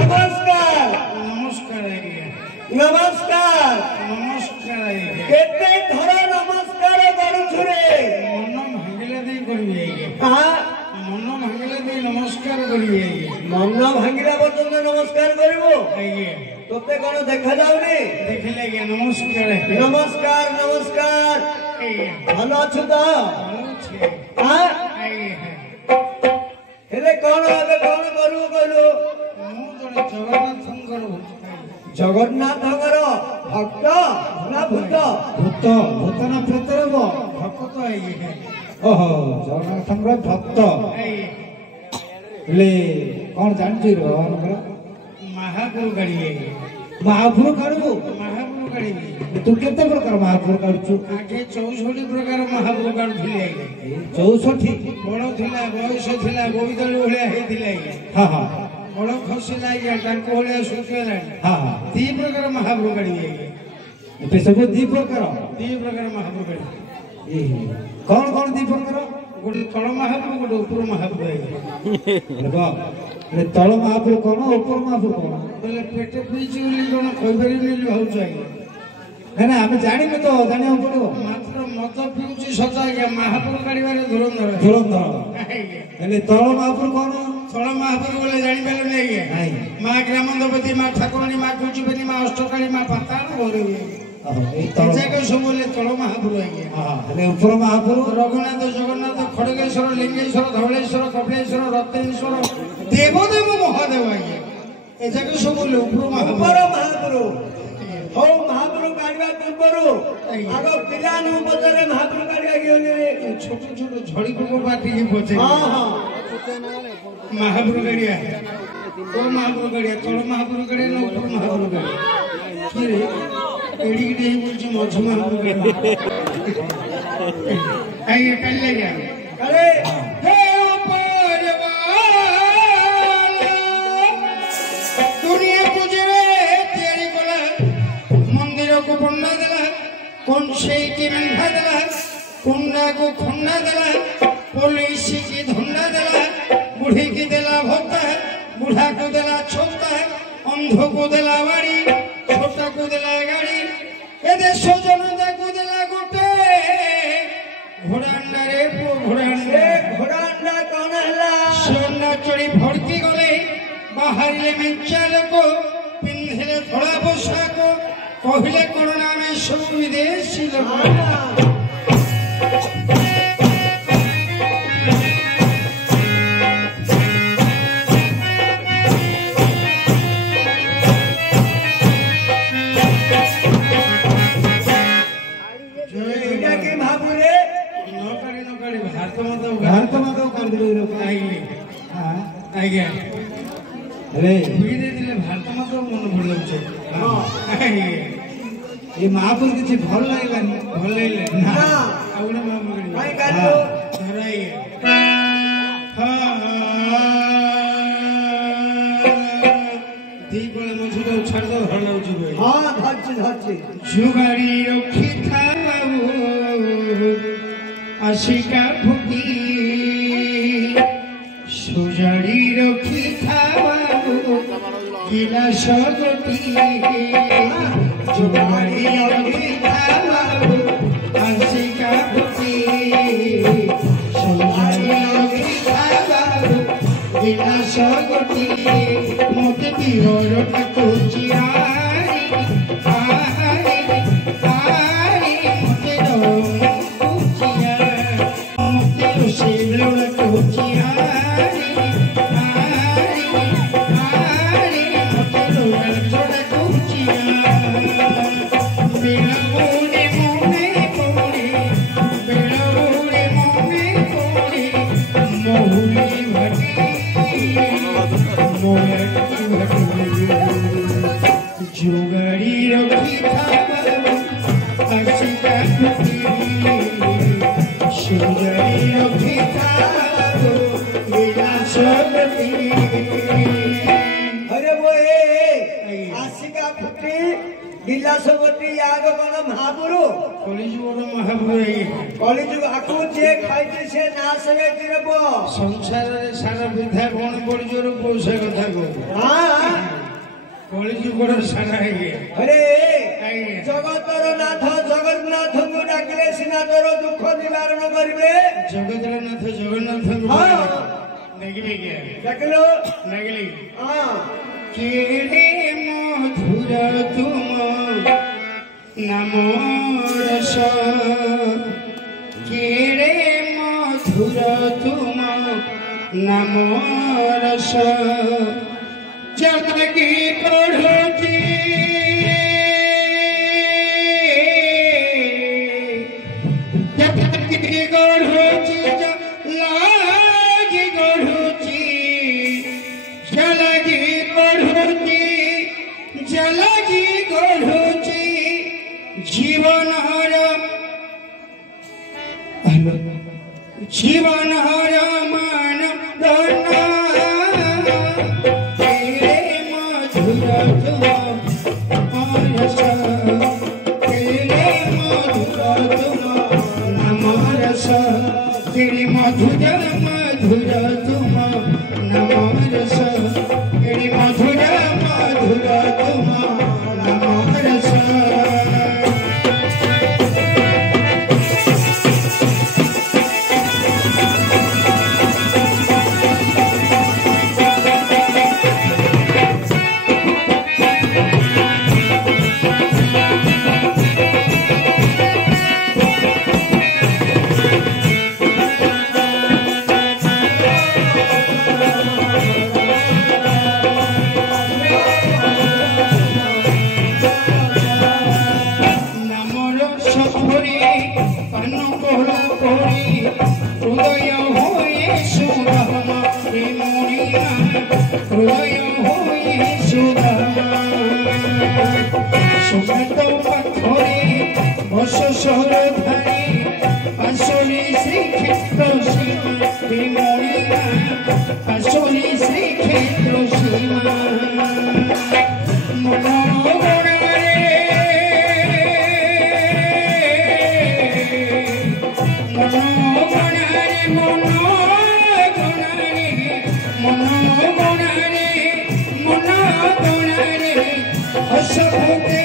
नमस्कार नमस्कार नमस्कार नमस्कार केते थर नमस्कार करू रे मन भांगिले दे करबी हां मन भांगिले दे नमस्कार करबी मन भांगिला पर्यंत नमस्कार करबो आइए तोते कोन देखा जाउनी देखले के नमस्कार नमस्कार नमस्कार भलो अछु तो हां आइए हेले कोन आबे कोन करू कहलो मु जने जगन्नाथଙ୍କର भक्त ना भूत भूत भूत ना प्रेत रो भक्त आइए ओहो जगन्नाथଙ୍କର भक्त ले कौन जानती रो महापुर गाड़ी महापुर काढू महापुर गाड़ी तू केते प्रकार महापुर काढछु आगे 64 प्रकार महापुर काढुले 64 बड़ थिला बयस थिला गोविदल भलिया हेथिला हां हां बड़ खसिला या टाको भलिया सुकेला हां हां दी प्रकार महापुर गाड़ी एते सब दी प्रकार महापुर गाड़ी ए कौन कौन दी प्रकार गोटे तळ महापुर गोटे ऊपर महापुर देखो ले तळ महापुर कोन ऊपर महापुर कोन बोले पेट पीची बोली कोन कहबरी मिल होउछ ना हम जानि में तो जानिया पड़ो मात्र मत पिउची सचा के महापुर गाड़ी बारे धुरंधर ले तळ महापुर कोन तळ महापुर बोले जानि पेलो नै मां ग्रामदेवती मां ठाकुरानी मां कुचुपति मां अष्टकाली मां पाताल बोले जगह सब बोले तळ महापुर हां ले ऊपर महापुर रघुनाथ जगन्नाथ खड़गेश्वर लिंगेश्वर धवलेश्वर कपिलेश्वर रत्नेश्वर देवदेव महादेव ए जगह सब बोले ऊपर महापुर हो महापुर काढवा पूर्वरु आगो पिलानु बजरे महापुर काढवा गेले छोट छोट झड़ी को पाटी के पछे हां हां महापुर गाड़िया तो महापुर गाड़िया तळ महापुर गाड़िया न ऊपर महापुर गाड़िया की रे एडी डी बोलची मझ महापुर गाड़िया आइए कल ले गया अरे हे परवाला दुनिया पूजरे तैयारी कला मंदिर को बन्ना देला कौन से की मंगा देला कुंडा को खन्ना देला पुलिस की धन्ना देला बुढ़ी की देला भत्ता बुढ़ा को देला छोटा अंध को देला बाड़ी छोटा को देला गाड़ी ए देश जनता को देला गोटे घोड़ांडा रे घोड़ांडा कौन हला सोना चढ़ी भड़की गले बाहरिले मेंचा लोक पिंधिले धड़ा पोशाक कहले कोन नामे सब विदेशी लोक भारत माता कर दिलो आज्ञा अरे धीरे धीरे भारत माता मन भूल जाउछे ये महापुर किछि भल लागलानी भल लागले ना आउना महापुर भाई काढो धराई दी कोले मझु तो छाड़ दो धर लाउछु भाई हां धरछि जुगाड़ी रखी था आशिका फुकी सुजाड़ी रखी था गिलास गोटी जुगाड़ी रखी था आशिका फुकी सुजाड़ी रखी था गिलास गोटी मत बिहर ठाकुचिया जुगाड़ी रखी था आशिका सुगाड़ी रखी था गिलास अरे वो आशिका फुटी गिलासवती याग कोन महापुरु কলিযুগর মহাপুরু কলিযুগ আকু যে খাইছে সে না সবে দিরব সংসারের সারা বৃদ্ধা কোন পরিজোর পৌঁছে কথা কো হ্যাঁ কলিযুগর সারা হয়ে अरे जगतर नाथ जगन्नाथ को डाकिले सिना तोर दुख निवारण करिवे জগতের নাথ জগন্নাথ हाँ দেখবি কে देखलो দেখলি हाँ কেড়ে মধুর তুম নাম রস কেড়ে মধুর তুম নাম রস জগি পড়ুছি জগি গড়ুছি লাগি গড়ুছি জলগি গড়ুছি জলগি গড়ুছি জীবনর জীবনর মান রনা মধুর তুম রস কেলে মধুর তুম নাম রস কেড়ে মধুর মধুর তুম নাম রস কেড়ে মধুর মধুর তুম নাম রস নামর সফরে পান কোহলা পড়ি হৃদয় হয়ে সুরমা প্রেমরিয়া হৃদয় হয়ে সুরমা সুগত পাথরে বস সহর ধারে আসলে শ্রীক্ষেত্র সীমা প্রেমরিয়া আসলে শ্রীক্ষেত্র সীমা মন গণারে হস ভূতে